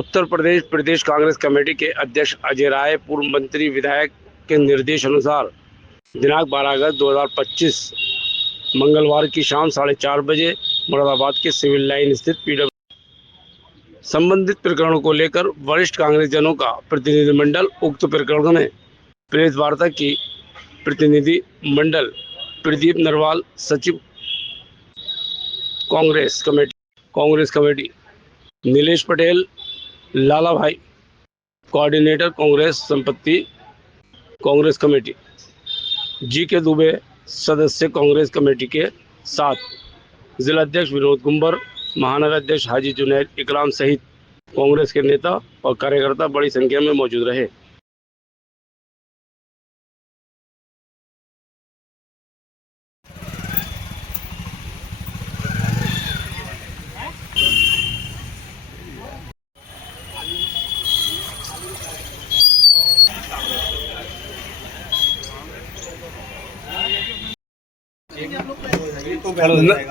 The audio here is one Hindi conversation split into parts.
उत्तर प्रदेश प्रदेश कांग्रेस कमेटी के अध्यक्ष अजय राय पूर्व मंत्री विधायक के निर्देश अनुसार दिनांक 12 अगस्त 2025 मंगलवार की शाम 4:30 बजे मुरादाबाद के सिविल लाइन स्थित पीडब्ल्यू संबंधित प्रकरणों को लेकर वरिष्ठ कांग्रेस जनों का प्रतिनिधिमंडल उक्त प्रकरण में प्रेस वार्ता की। प्रतिनिधि मंडल प्रदीप नरवाल, सचिव कांग्रेस कमेटी नीलेश पटेल, लाला भाई कोऑर्डिनेटर कांग्रेस संपत्ति कांग्रेस कमेटी, जी.के. दुबे सदस्य कांग्रेस कमेटी के साथ जिला अध्यक्ष विनोद कुंबर, महानगर अध्यक्ष हाजी जुनैद इकराम सहित कांग्रेस के नेता और कार्यकर्ता बड़ी संख्या में मौजूद रहे।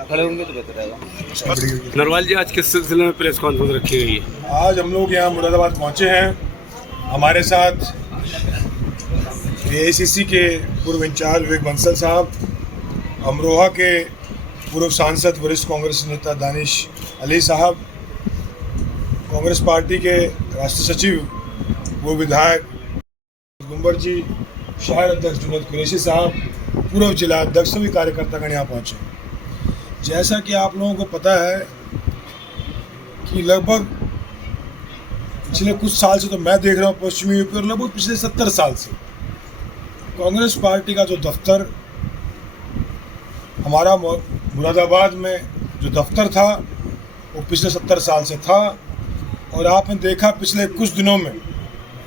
खड़े होंगे तो बेहतर रहेगा। नरवाल जी, आज किस सिलसिले में प्रेस कॉन्फ्रेंस रखी गई है? आज हम लोग यहाँ मुरादाबाद पहुँचे हैं। हमारे साथ एआईसीसी के पूर्व इंचार्ज विवेक बंसल साहब, अमरोहा के पूर्व सांसद वरिष्ठ कांग्रेस नेता दानिश अली साहब, कांग्रेस पार्टी के राष्ट्रीय सचिव वो विधायक गुंबर जी, शहर अध्यक्ष जुनैद कुरैशी साहब, पूर्व जिला अध्यक्ष, सभी कार्यकर्तागण यहाँ पहुँचे। जैसा कि आप लोगों को पता है कि लगभग पिछले कुछ साल से, तो मैं देख रहा हूँ पश्चिमी यूपी और लगभग पिछले 70 साल से कांग्रेस पार्टी का जो दफ्तर हमारा मुरादाबाद में जो दफ्तर था वो पिछले 70 साल से था। और आपने देखा पिछले कुछ दिनों में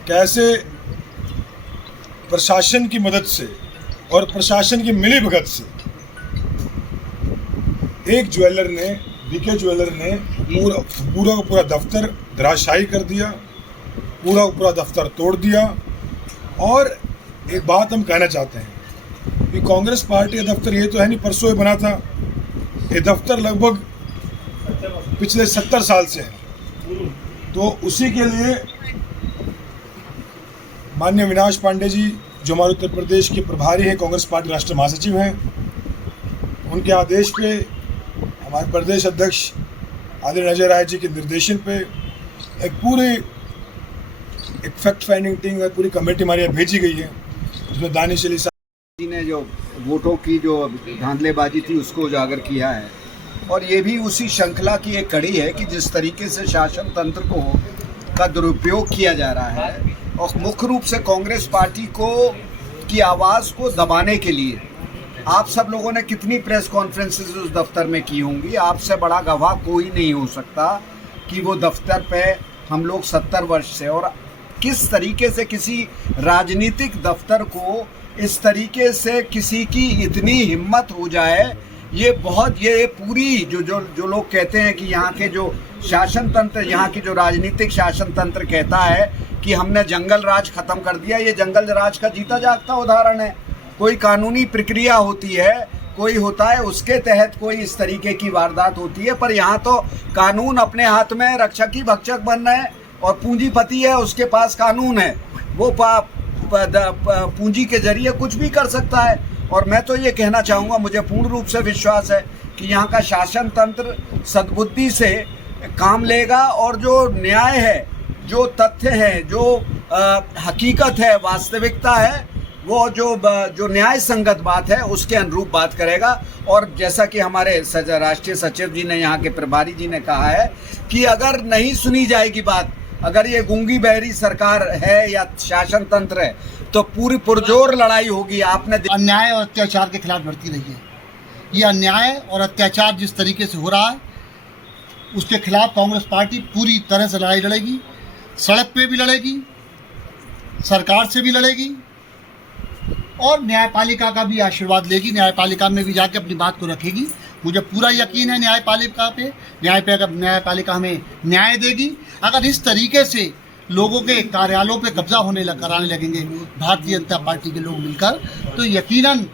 कैसे प्रशासन की मदद से और प्रशासन की मिलीभगत से एक ज्वेलर ने, बीके ज्वेलर ने पूरा दफ्तर धराशायी कर दिया, पूरा दफ्तर तोड़ दिया। और एक बात हम कहना चाहते हैं कि कांग्रेस पार्टी का दफ्तर ये तो है नहीं परसों ही बना था, ये दफ्तर लगभग पिछले 70 साल से है। तो उसी के लिए माननीय विनाश पांडे जी, जो हमारे उत्तर प्रदेश के प्रभारी हैं, कांग्रेस पार्टी राष्ट्रीय महासचिव हैं, उनके आदेश पे हमारे प्रदेश अध्यक्ष आदरणीय अजय राय जी के निर्देशन पे एक फैक्ट फाइंडिंग टीम, पूरी कमेटी हमारे यहाँ भेजी गई है, जिसमें दानिश अली साहब जी ने जो वोटों की जो धांधलेबाजी थी उसको उजागर किया है। और ये भी उसी श्रृंखला की एक कड़ी है कि जिस तरीके से शासन तंत्र का दुरुपयोग किया जा रहा है और मुख्य रूप से कांग्रेस पार्टी की आवाज़ को दबाने के लिए आप सब लोगों ने कितनी प्रेस कॉन्फ्रेंसेस उस दफ्तर में की होंगी। आपसे बड़ा गवाह कोई नहीं हो सकता कि वो दफ्तर पे हम लोग 70 वर्ष से, और किस तरीके से किसी राजनीतिक दफ्तर को इस तरीके से किसी की इतनी हिम्मत हो जाए, ये पूरी जो लोग कहते हैं कि यहाँ के जो शासन तंत्र, यहाँ की जो राजनीतिक शासन तंत्र कहता है कि हमने जंगल राज खत्म कर दिया, ये जंगल राज का जीता जागता उदाहरण है। कोई कानूनी प्रक्रिया होती है, कोई होता है, उसके तहत कोई इस तरीके की वारदात होती है। पर यहाँ तो कानून अपने हाथ में रक्षक ही भक्षक बन रहे हैं और पूंजीपति है, उसके पास कानून है, वो पूंजी के जरिए कुछ भी कर सकता है। और मैं तो ये कहना चाहूँगा, मुझे पूर्ण रूप से विश्वास है कि यहाँ का शासन तंत्र सद्बुद्धि से काम लेगा और जो न्याय है, जो तथ्य है, जो हकीकत है, वास्तविकता है, वो जो न्याय संगत बात है उसके अनुरूप बात करेगा। और जैसा कि हमारे राष्ट्रीय सचिव जी ने, यहाँ के प्रभारी जी ने कहा है कि अगर नहीं सुनी जाएगी बात, अगर ये गूंगी बहरी सरकार है या शासन तंत्र है, तो पूरी पुरजोर लड़ाई होगी। आपने अन्याय और अत्याचार के खिलाफ लड़ती रही है। ये अन्याय और अत्याचार जिस तरीके से हो रहा है उसके खिलाफ कांग्रेस पार्टी पूरी तरह से लड़ाई लड़ेगी, सड़क पे भी लड़ेगी, सरकार से भी लड़ेगी और न्यायपालिका का भी आशीर्वाद लेगी, न्यायपालिका में भी जाके अपनी बात को रखेगी। मुझे पूरा यकीन है न्यायपालिका हमें न्याय देगी। अगर इस तरीके से लोगों के कार्यालयों पे कब्जा कराने लगेंगे भारतीय जनता पार्टी के लोग मिलकर, तो यकीनन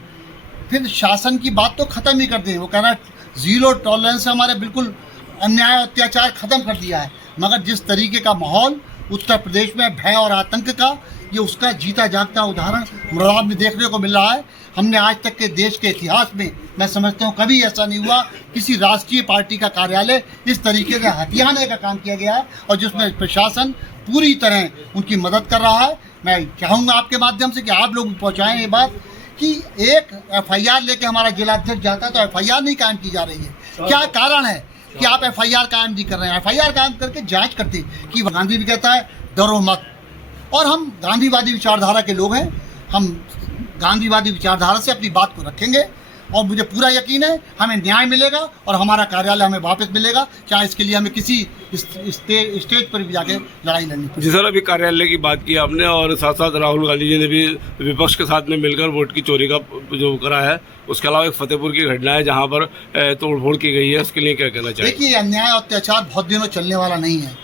फिर शासन की बात तो ख़त्म ही कर दें। वो कह रहा है 0 टॉलरेंस हमारे बिल्कुल अन्याय और अत्याचार खत्म कर दिया है, मगर जिस तरीके का माहौल उत्तर प्रदेश में भय और आतंक का, ये उसका जीता जागता उदाहरण मुरादाबाद में देखने को मिल रहा है। हमने आज तक के देश के इतिहास में, मैं समझता हूँ, कभी ऐसा नहीं हुआ किसी राष्ट्रीय पार्टी का कार्यालय इस तरीके से हथियाने का काम किया गया है, और जिसमें प्रशासन पूरी तरह उनकी मदद कर रहा है। मैं चाहूँगा आपके माध्यम से कि आप लोग पहुँचाएँ ये बात कि एक FIR लेके हमारा जिलाध्यक्ष जाता है तो FIR नहीं कायम की जा रही है। क्या कारण है कि आप FIR कायम नहीं कर रहे हैं? FIR कायम करके जांच करते कि गांधी भी कहता है डरो मत, और हम गांधीवादी विचारधारा के लोग हैं, हम गांधीवादी विचारधारा से अपनी बात को रखेंगे, और मुझे पूरा यकीन है हमें न्याय मिलेगा और हमारा कार्यालय हमें वापस मिलेगा, चाहे इसके लिए हमें किसी स्टेज पर भी जाके लड़ाई लड़नी पड़े। जी सर, अभी कार्यालय की बात की आपने, और साथ साथ राहुल गांधी जी ने भी विपक्ष के साथ में मिलकर वोट की चोरी का जो करा है, उसके अलावा एक फतेहपुर की घटना है जहां पर तोड़फोड़ की गई है, उसके लिए क्या कहना चाहिए? देखिए, अन्याय और अत्याचार बहुत दिनों चलने वाला नहीं है।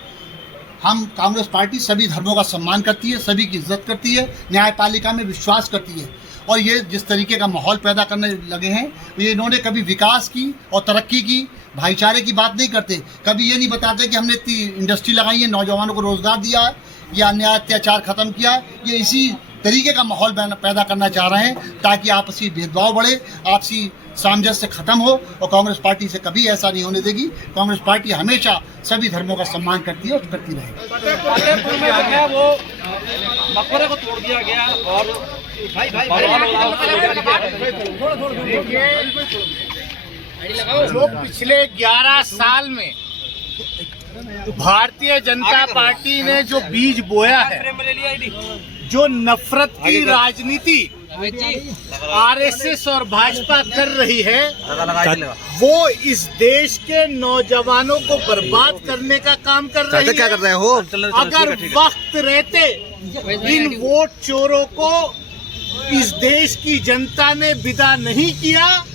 हम कांग्रेस पार्टी सभी धर्मों का सम्मान करती है, सभी की इज्जत करती है, न्यायपालिका में विश्वास करती है, और ये जिस तरीके का माहौल पैदा करने लगे हैं, ये इन्होंने कभी विकास की और तरक्की की, भाईचारे की बात नहीं करते, कभी ये नहीं बताते कि हमने इतनी इंडस्ट्री लगाई है, नौजवानों को रोज़गार दिया है, या अन्याय अत्याचार ख़त्म किया है। ये इसी तरीके का माहौल पैदा करना चाह रहे हैं ताकि आपसी भेदभाव बढ़े, आपसी सामंजस्य खत्म हो, और कांग्रेस पार्टी से कभी ऐसा नहीं होने देगी। कांग्रेस पार्टी हमेशा सभी धर्मों का सम्मान करती है और करती रहेगी। फतेहपुर में जो है वो मकबरे को तोड़ दिया गया, और जो पिछले 11 साल में भारतीय जनता पार्टी ने जो बीज बोया है, जो नफरत की राजनीति RSS और भाजपा कर रही है, वो इस देश के नौजवानों को बर्बाद करने का काम कर रही है। क्या कर रहे हो? अगर वक्त रहते इन वोट चोरों को इस देश की जनता ने विदा नहीं किया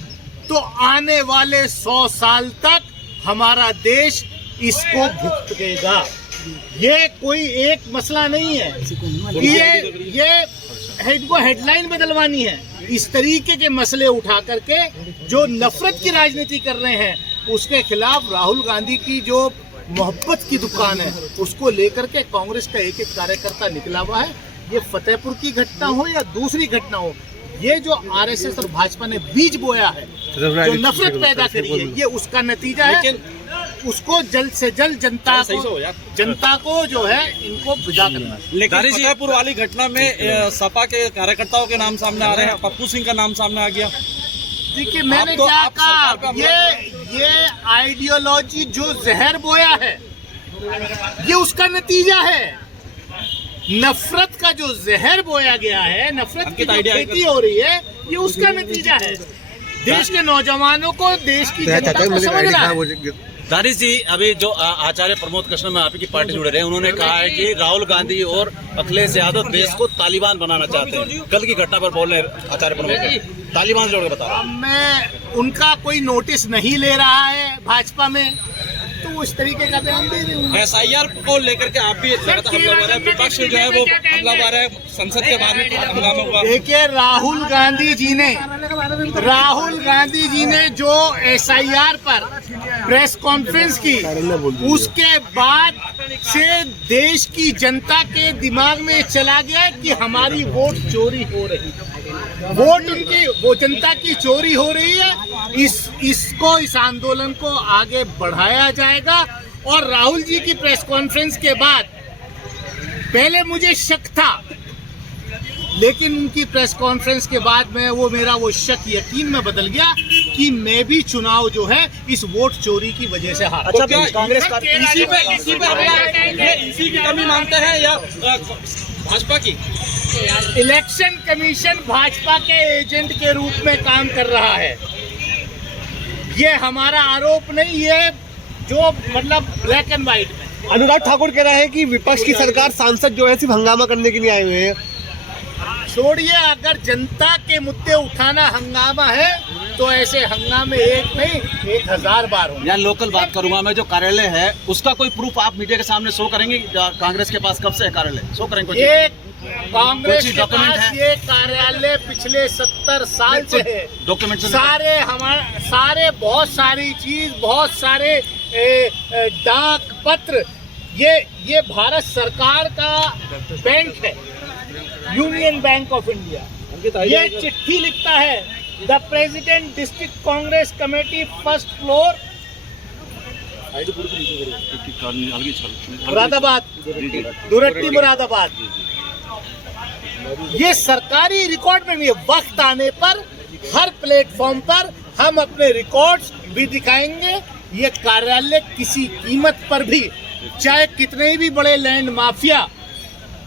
तो आने वाले 100 साल तक हमारा देश इसको भुगतेगा। ये कोई एक मसला नहीं है, ये इनको हेडलाइन बदलवानी है। इस तरीके के मसले उठा करके जो नफरत की राजनीति कर रहे हैं, उसके खिलाफ राहुल गांधी की जो मोहब्बत की दुकान है, उसको लेकर के कांग्रेस का एक एक कार्यकर्ता निकला हुआ है। ये फतेहपुर की घटना हो या दूसरी घटना हो, ये जो RSS और भाजपा ने बीज बोया है, जो नफरत पैदा करी है, ये उसका नतीजा है। उसको जल्द से जल्द जनता को जो है इनको विदा करना है। लेकिन फतेहपुर वाली घटना में सपा के कार्यकर्ताओं के नाम सामने आ रहे हैं, पप्पू सिंह का नाम सामने आ गया। देखिए, मैंने क्या कहा, ये आइडियोलॉजी जो जहर बोया है, ये उसका नतीजा है। नफरत का जो जहर बोया गया है, नफरत की जो खेती हो रही है, ये उसका नतीजा है। देश के नौजवानों को, देश की जनता को समझना है। दानिश जी, अभी जो आचार्य प्रमोद कृष्ण में आपकी पार्टी जुड़े रहे, उन्होंने कहा है कि राहुल गांधी और अखिलेश यादव देश को तालिबान बनाना चाहते हैं। कल की घटना पर बोल रहे हैं आचार्य प्रमोद, तालिबान जोड़ के बता रहा हूं। मैं उनका कोई नोटिस नहीं ले रहा है भाजपा में, तो उस तरीके का बयान दे रहे हूँ। SIR को लेकर के आप भी लगातार विपक्ष जो है वो हमलावर है, संसद के बाहर में हंगामा हुआ। देखिए, राहुल गांधी जी ने जो SIR पर प्रेस कॉन्फ्रेंस की, उसके बाद से देश की जनता के दिमाग में चला गया कि हमारी वोट चोरी हो रही है, वो जनता की चोरी हो रही है। इस आंदोलन को आगे बढ़ाया जाएगा। और राहुल जी की प्रेस कॉन्फ्रेंस के बाद पहले मुझे शक था, लेकिन उनकी प्रेस कॉन्फ्रेंस के बाद में मेरा वो शक यकीन में बदल गया कि मैं भी चुनाव जो है इस वोट चोरी की वजह से हारा। अच्छा, कांग्रेस का इसी की कमी मानते हैं या भाजपा की? इलेक्शन कमीशन भाजपा के एजेंट के रूप में काम कर रहा है। ये हमारा आरोप नहीं, ये जो मतलब ब्लैक एंड व्हाइट में। अनुराग ठाकुर कह रहा है कि विपक्ष की सरकार, सांसद जो है सिर्फ हंगामा करने के लिए आए हुए हैं। छोड़िए, अगर जनता के मुद्दे उठाना हंगामा है तो ऐसे हंगामे एक नहीं 1000 बार हो। यहाँ लोकल बात करूंगा मैं, जो कार्यालय है उसका कोई प्रूफ आप मीडिया के सामने शो करेंगे? कांग्रेस के पास कब से है कार्यालय, शो करेंगे? ये कांग्रेस के पास ये कार्यालय पिछले 70 साल से है। डॉक्यूमेंट सारे बहुत सारी चीज, बहुत सारे डाक पत्र, ये भारत सरकार का बैंक है, यूनियन बैंक ऑफ इंडिया। ये चिट्ठी लिखता है, the president district Congress committee first floor Moradabad, दुरट्टी मुरादाबाद। ये सरकारी रिकॉर्ड में भी है। वक्त आने पर हर प्लेटफॉर्म पर हम अपने रिकॉर्ड्स भी दिखाएंगे। ये कार्यालय किसी कीमत पर भी, चाहे कितने भी बड़े लैंड माफिया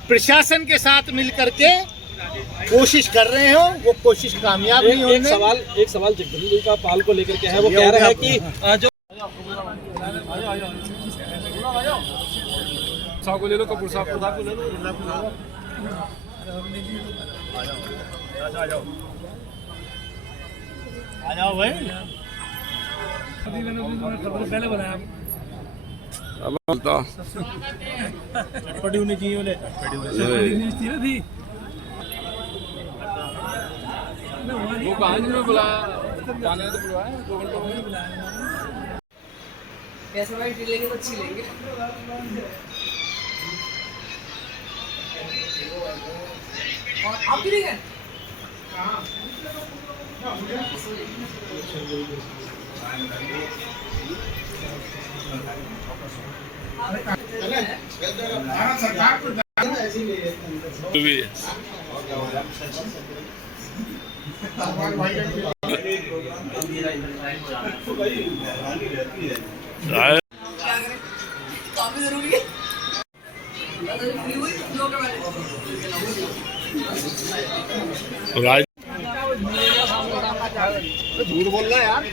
प्रशासन के साथ मिलकर के कोशिश कर रहे हो, वो कोशिश कामयाब नहीं होने। एक सवाल जगदीश जी का पाल को लेकर के है, वो कह रहा है कि जो साहब को ले लो, कपूर साहब को ले लो, आ जाओ भाई। पहले बनाया चटपटी होनी चाहिए, थी वो कहाँ में बुलाया, जाने तो बुलाया 2 घंटे में बुलाया। ऐसे भाई लेंगे तो अच्छी लेंगे। और आप भी नहीं गए? काफी जरूरी है। झूठ बोल रहा है यार।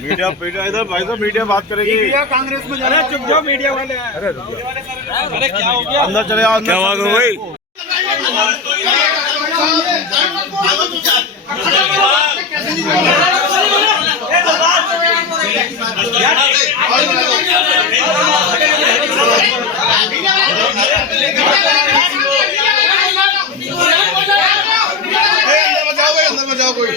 मीडिया इधर भाई साहब, मीडिया बात करेगी। मीडिया कांग्रेस में जा रहा है, चुप जाओ मीडिया वाले। अरे क्या हो गया, अंदर चले आओ। क्या बात हो गई? अंदर बजाओ कोई।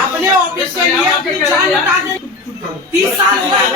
अपने ऑफिस के लिए अपनी जान लगा दे। 30 साल हुआ है